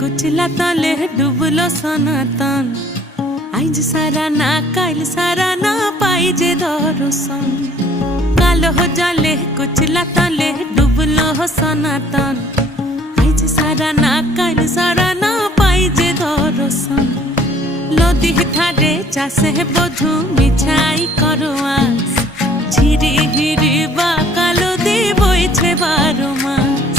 कुचला तले डुबलो सनातन आज सारा ना काल सारा ना पाइजे दर्शन कालो जले कुचला तले डुबलो सनातन आज सारा ना काल सारा ना पाइजे दर्शन नदी ठारे चाषे बधु मिछाई करो आस झिरी हिरी बा कालो दी बइछे 12 मास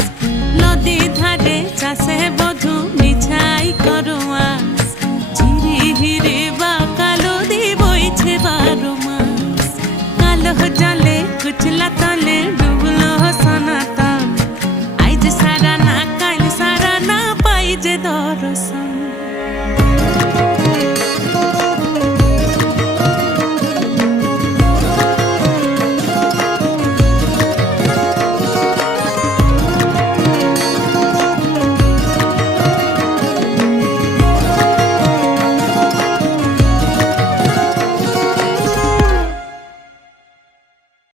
नदी ধারে চাষে বধু মিছাই করো আস ঝিরি হিরি বা কালো দি বইছে 12 মাস কালো জলে কুচলা তলে